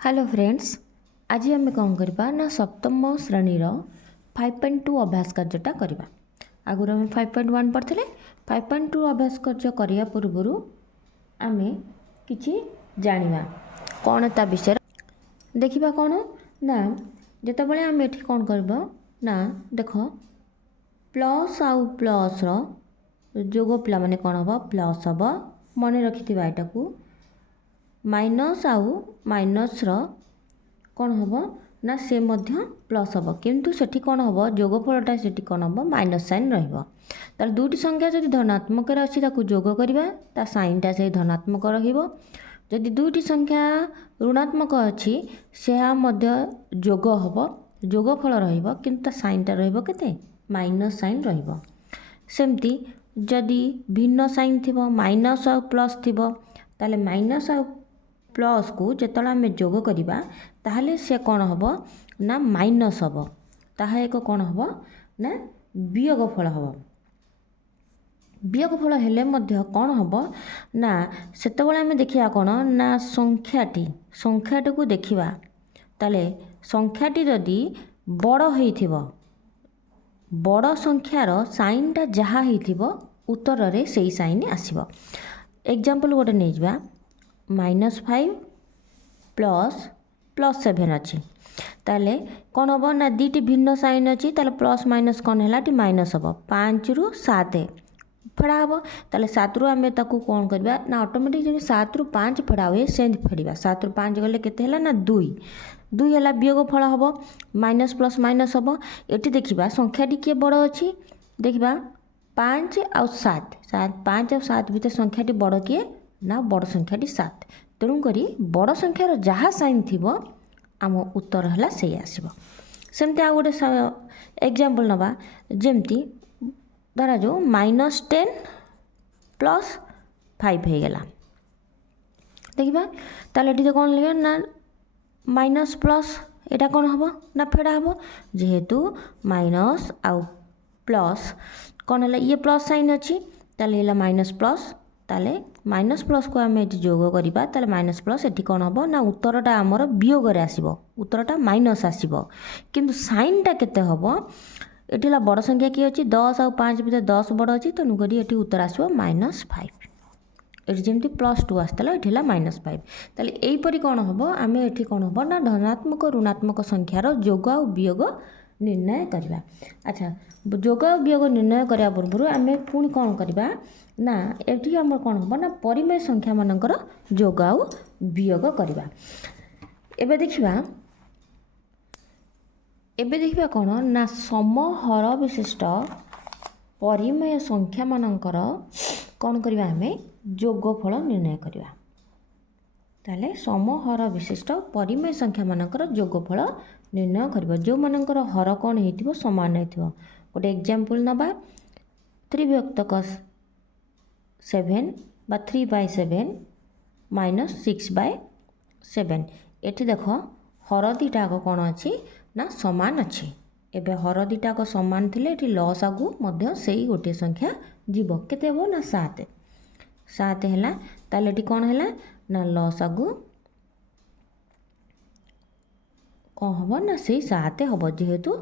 Hello friends, आज आम कौन करवा ना सप्तम श्रेणीर 5.2 अभ्यास कार्यटा करवा। आगुरी आम 5.1 पढ़ते 5.2 अभ्यास कार्य करने पूर्व आम कि जाना कौन ता विषय देखा कौन ना जितेबाला आम ये कौन कर ना देख प्लस आउ प्लस जोग पिला माने कौन हम प्लस हम मन रखि यहाँ को माइनस आउ माइनस कौन हम ना से मध्य प्लस हम किंतु सेठी कौन हम जोगफलटा से कौन हम माइनस साइन रही दुईटी संख्या जब धनात्मक अच्छी जोग करवा साइनटा से धनात्मक रही दुईटी संख्या ऋणात्मक अच्छी से जोग हम जोगफल रही साइनटा रही माइनस साइन रमती जदि भिन्न साइन थी माइनस आ प्लस थी ताले माइनस आ प्लस को जितेबाला आम जोग करवा ताहले से कौन हम ना माइनस हम ताहा एक कौन हम ना वियोगफल हम वियोगफल हेले मध्य कौन हम ना सेतेबाला आम देखिया कौन ना संख्याटी को देखिबा ताले संख्याटी जदि बड़ होइथिबो बड़ संख्यार साइनटा जहाँ होइथिबो उत्तर रे सेही साइन आसीबो। एग्जांपल गोटे नहीं जा -5 प्लस 7 अच्छी ताले कौन हम ना दीटी भिन्न साइन अच्छी ताले प्लस माइनस कौन है माइनस हम 5 रु 7 फेड़ा हम ताले 7 रु आम ताकू कौन करवा ना ऑटोमेटिक जब 7 रु 5 फेड़ा हुए से फेड़ा 7 रु 5 गले केते हला ना 2 है वियोगफल हम माइनस प्लस माइनस हम ये देखा संख्याटी किए बड़ अच्छी देखा 5 आउ 7 5 आउ 7 भितर संख्याटी बड़ किए ना बड़ संख्याटी 7 तेणुक बड़ संख्यार जहाँ साइन थी आम उत्तर है से आसब। सेमती आ गोटे एग्जांपल नवा जमती धरा जो -10 प्लस 5 हो गला देखा ताले कौन लगे ना माइनस प्लस एटा कौन हम ना फेड़ा हम जेहेतु माइनस आउ प्लस कौन है ये प्लस साइन अच्छी ताले माइनस प्लस ताले माइनस प्लस को आम ये जोग करवा ताले माइनस प्लस ये कौन हम ना उत्तरटा आमर वियोग आसब उत्तरटा माइनस आसब किंतु साइनटा केते हम ये बड़ संख्या किए अच्छी 10 आउ 5 भितर 10 बड़ अच्छी तेणुक ये उत्तर आसब -5 ये जमी +2 आसला ये -5 ताले यहीपरी कौन हम आम ये कौन हम ना धनात्मक ऋणात्मक संख्यार जोग आ वियोग निर्णय करवा। अच्छा जोग आ वियोग निर्णय करने पूर्व आम पुणी कौन करवा ना ये आम कौन हम ना परिमेय संख्या मानकर जोग आ वियोग करवा। एबे देखिबा कौन ना समहर विशिष्ट परिमेय संख्या मानकर कौन करवा आम जोगफल निर्णय करवा ताले समहर विशिष्ट परिमेय संख्या मानकर जोगफल निर्णय करवा जो मानकर हर कौन हो समान हो गोटे एग्जांपल नवा 3/7 बा 3/7 -6/7 ये देख हर दीटाक कौन अच्छी ना समान अच्छी एबे हर दीटाक समान थिले ये लस आगु मध्य से ही गोटे संख्या जीव केते हो ना 7 है ताले ये कौन है ना लस आगु कौन हम ना से 7 हम जेहेतु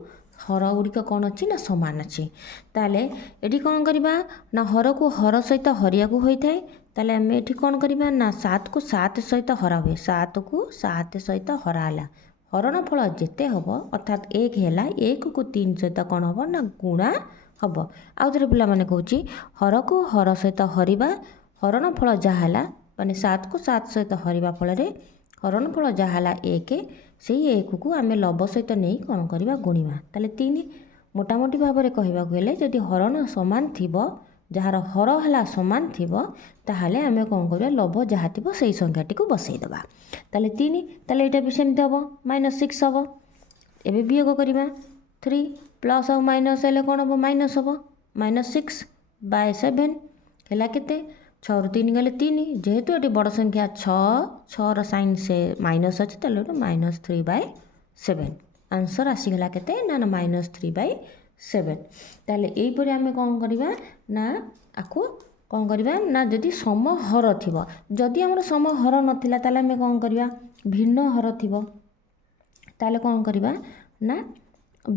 हर गुड़िक कौन अच्छी ना समान अच्छी ताले ये कौन करवा ना हर को हर सहित हरिया होता है ताले आम ये कौन करवा ना 7 को 7 सहित हरा हुए 7 को 7 सहित हराला हरण फल जिते हम अर्थात 1 है 1 को 3 सहित कौन हम ना गुणा हम आउ थे पिला माने कहूँ हर को हर सहित हरिबा हरण फल जहाँ माने 7 को 7 सहित हरिबा फल हरण फल जहाँ 1 से 1 को आम लब सहित नहीं कौन करवा गुणिबा ताले 3 मोटामोटी भाव में कहवाक गले जदि हरण समान थी जार हर है समान थी ताहले आम कौन करवा लब जहाँ थी से संख्याटी को बसईदबा ताले 3 ताले यहाँ भी सेमती हम -6 हम एबे वियोग करवा 3 प्लस आउ माइनस हेले कौन हम माइनस हम -6/7 है केते 6 रु 3 गले 3 जेहेतु ये बड़ संख्या 6 साइन से माइनस अच्छे ताले -3/7 आंसर आसीगला केते ना -3/7 ताले यहीपरि आम कौन करवा ना आपको कौन करवा ना जदि समहर थी जदि आमर समहर नथिला ताले आम कौन करवा ଭିନ୍ନ ହର ଥିବ ତାହେଲେ କ'ଣ କରିବା ନା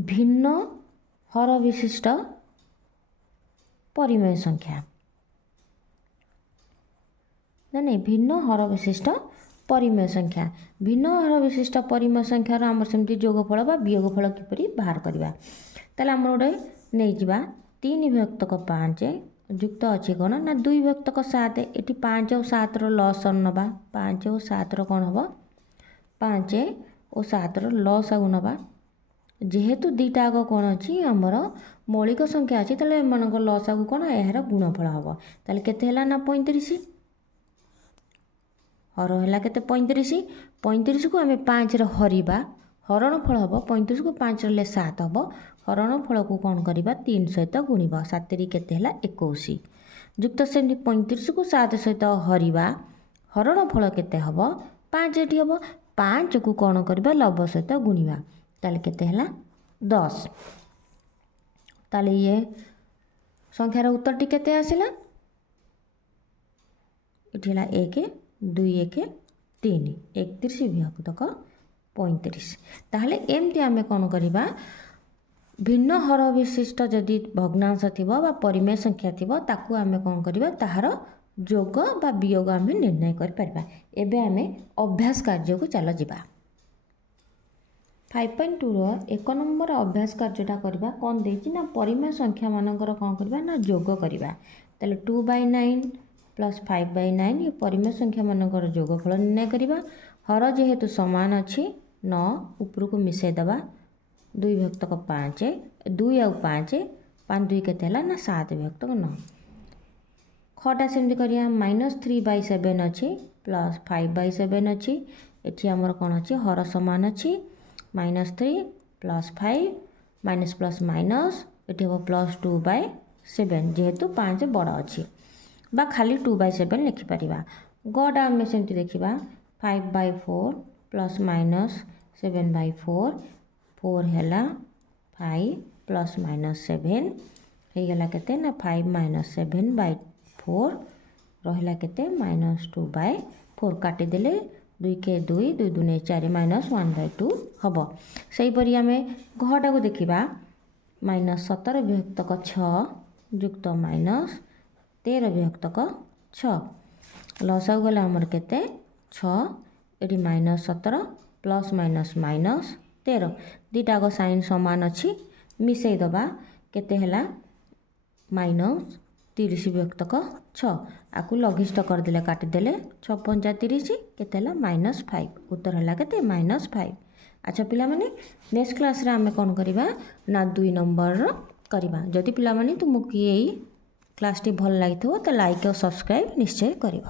ଭିନ୍ନ ହର ବିଶିଷ୍ଟ ପରିମେୟ ସଂଖ୍ୟା ନା ଭିନ୍ନ ହର ବିଶିଷ୍ଟ ପରିମେୟ ସଂଖ୍ୟା ଭିନ୍ନ ହର ବିଶିଷ୍ଟ ପରିମେୟ ସଂଖ୍ୟାର ଆମର ସେମିତି ଯୋଗଫଳ ବା ବିୟୋଗଫଳ କିପରି ବାହାର କରିବା ତାହେଲେ ଆମର ଗୋଟେ ନେଇଯିବା 3 ବିଭକ୍ତକ 5 ଯୁକ୍ତ ଅଛି କ'ଣ ନା 2 ବିଭକ୍ତକ 7 ଏଠି 5 ଆଉ 7ର ଲସନ୍ ନେବା 5 ଆଉ 7ର କ'ଣ ହେବ 5 ଓ 7ର ଲସ୍ ଆଗୁ ନେବା ଯେହେତୁ ଦୁଇଟା ଆଗ କ'ଣ ଅଛି ଆମର ମୌଳିକ ସଂଖ୍ୟା ଅଛି ତାହେଲେ ଏମାନଙ୍କ ଲସ୍ ଆଗୁ କ'ଣ ଏହାର ଗୁଣଫଳ ହେବ ତାହେଲେ କେତେ ହେଲା ନା 35 ହର ହେଲା କେତେ 35କୁ ଆମେ 5ରେ ହରିବା ହରଣ ଫଳ ହେବ 35କୁ 5ରେ ହେଲେ 7 ହେବ ହରଣ ଫଳକୁ କ'ଣ କରିବା 3 ସହିତ ଗୁଣିବା 7 କେତେ ହେଲା 21 ଯୁକ୍ତ ସେମିତି 35କୁ 7 ସହିତ ହରିବା ହରଣ ଫଳ କେତେ ହେବ 5 ଏଠି ହେବ 5କୁ କ'ଣ କରିବା ଲବ ସହିତ ଗୁଣିବା ତାହେଲେ କେତେ ହେଲା 10 ତାହେଲେ ଇଏ ସଂଖ୍ୟାର ଉତ୍ତରଟି କେତେ ଆସିଲା ଏଠି ହେଲା 1 2 1 3 31 ବିଭକ୍ତକ 35 ତାହେଲେ ଏମିତି ଆମେ କ'ଣ କରିବା ଭିନ୍ନ ହର ବିଶିଷ୍ଟ ଯଦି ଭଗ୍ନାଂଶ ଥିବ ବା ପରିମେୟ ସଂଖ୍ୟା ଥିବ ତାକୁ ଆମେ କ'ଣ କରିବା ତାହାର ଯୋଗ ବା ବିୟୋଗ ଆମେ ନିର୍ଣ୍ଣୟ କରିପାରିବା ଏବେ ଆମେ ଅଭ୍ୟାସ କାର୍ଯ୍ୟକୁ ଚାଲ ଯିବା 5.2ର 1 ନମ୍ବର ଅଭ୍ୟାସ କାର୍ଯ୍ୟଟା କରିବା କ'ଣ ଦେଇଛି ନା ପରିମେୟ ସଂଖ୍ୟାମାନଙ୍କର କ'ଣ କରିବା ନା ଯୋଗ କରିବା ତାହେଲେ 2/9 ପ୍ଲସ୍ 5/9 ଏ ପରିମେୟ ସଂଖ୍ୟାମାନଙ୍କର ଯୋଗଫଳ ନିର୍ଣ୍ଣୟ କରିବା ହର ଯେହେତୁ ସମାନ ଅଛି 9 ଉପରକୁ ମିଶାଇ ଦେବା 2 ବିଭକ୍ତକ 5 2 ଆଉ 5 2 କେତେ ହେଲା ନା 7 ବିଭକ୍ତକ 9 ଖଟା ସେମିତି କରିବା -3/7 ଅଛି ପ୍ଲସ୍ 5/7 ଅଛି ଏଠି ଆମର କ'ଣ ଅଛି ହର ସମାନ ଅଛି -3 ପ୍ଲସ୍ 5 ମାଇନସ୍ ପ୍ଲସ୍ ମାଇନସ୍ ଏଠି ହେବ +2/7 ଯେହେତୁ 5 ବଡ଼ ଅଛି ବା ଖାଲି 2/7 ଲେଖିପାରିବା ଗଟା ଆମେ ସେମିତି ଦେଖିବା 5/4 ପ୍ଲସ୍ ମାଇନସ୍ 7/4 4 ହେଲା 5 ପ୍ଲସ୍ ମାଇନସ୍ 7 ହେଇଗଲା କେତେ ନା 5 - 7/4 ରହିଲା କେତେ -2/4 କାଟିଦେଲେ 2 କେ 2 2 2 4 -1/2 ହେବ ସେହିପରି ଆମେ ଘଟାକୁ ଦେଖିବା -17 ବିଭକ୍ତକ 6 ଯୁକ୍ତ -13 ବିଭକ୍ତକ 6 ଲସାଗୁ ଗଲା ଆମର କେତେ 6 ଏଠି -17 ପ୍ଲସ୍ ମାଇନସ୍ ମାଇନସ୍ 13 ଦୁଇଟା ଆଗ ସାଇନ୍ ସମାନ ଅଛି ମିଶାଇ ଦେବା କେତେ ହେଲା -30 ବିଭକ୍ତକ 6 ଆକୁ ଲଘିଷ୍ଠ କରିଦେଲେ କାଟିଦେଲେ 6 5 30 କେତେ ହେଲା -5 ଉତ୍ତର ହେଲା କେତେ -5 ଆଚ୍ଛା ପିଲାମାନେ ନେକ୍ସଟ କ୍ଲାସ୍ରେ ଆମେ କ'ଣ କରିବା ନା 2 ନମ୍ବରର କରିବା ଯଦି ପିଲାମାନେ ତୁମକୁ ଏଇ କ୍ଲାସ୍ଟି ଭଲ ଲାଗିଥିବ ତ ଲାଇକ୍ ଆଉ ସବସ୍କ୍ରାଇବ୍ ନିଶ୍ଚୟ କରିବ।